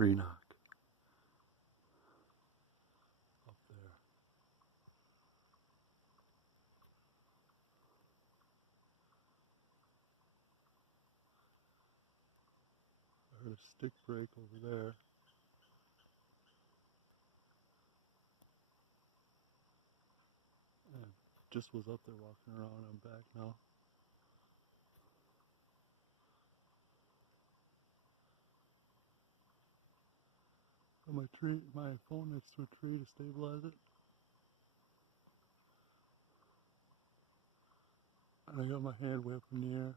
tree knock up there. I heard a stick break over there. And just was up there walking around. I'm back now. Got my phone next to a tree to stabilize it. And I got my hand way up in the air.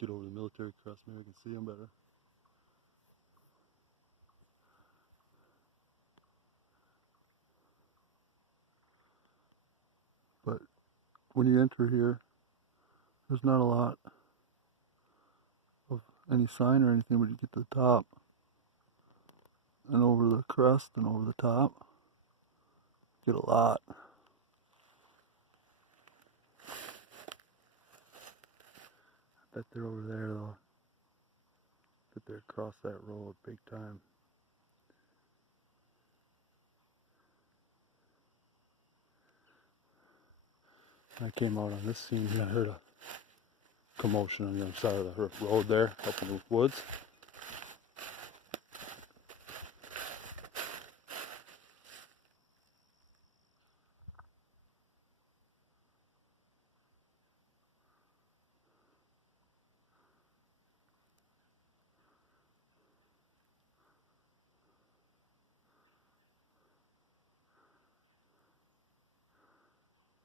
Get over the military crest, maybe I can see them better. But when you enter here, there's not a lot of any sign or anything, but you get to the top and over the crest and over the top, get a lot. I bet they're over there though. I bet they're across that road big time. I came out on this scene here, I heard a commotion on the other side of the road there, up in the woods.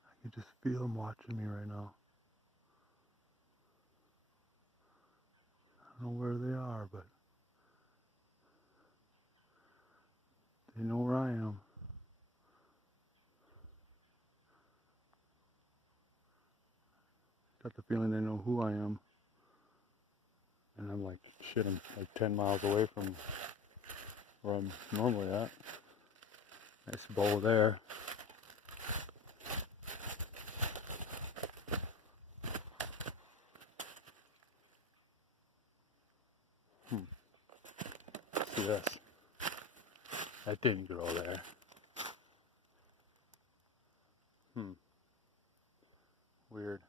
I can just feel them watching me right now. I don't know where they are, but they know where I am. Got the feeling they know who I am. And I'm like, shit, I'm like 10 miles away from where I'm normally at. Nice bow there. See this? That didn't grow there. Weird.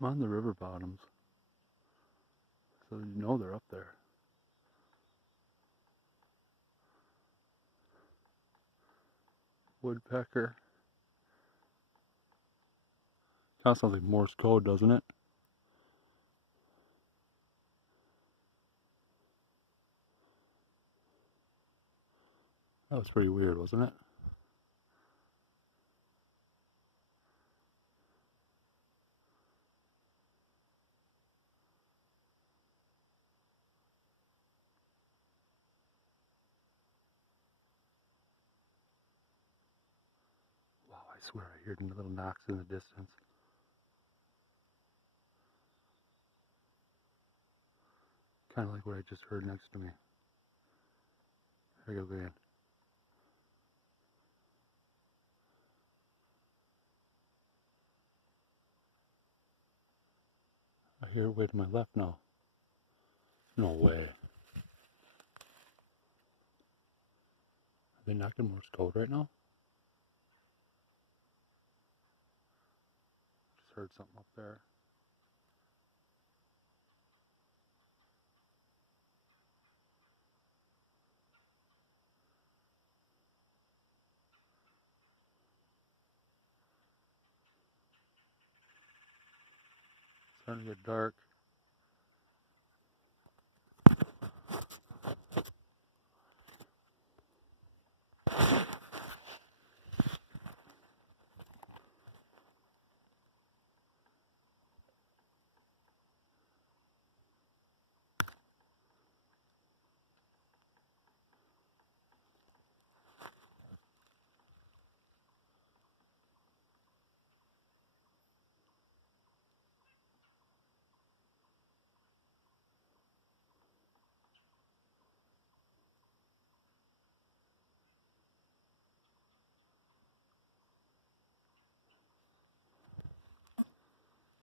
I'm on the river bottoms, so you know they're up there. Woodpecker. Kind of sounds like Morse code, doesn't it? That was pretty weird, wasn't it? Wow, I swear I heard little knocks in the distance. Kind of like what I just heard next to me. Here I go again. I hear it way to my left now. No way. Are they knocking Morse code right now? Just heard something up there. It's starting to get dark.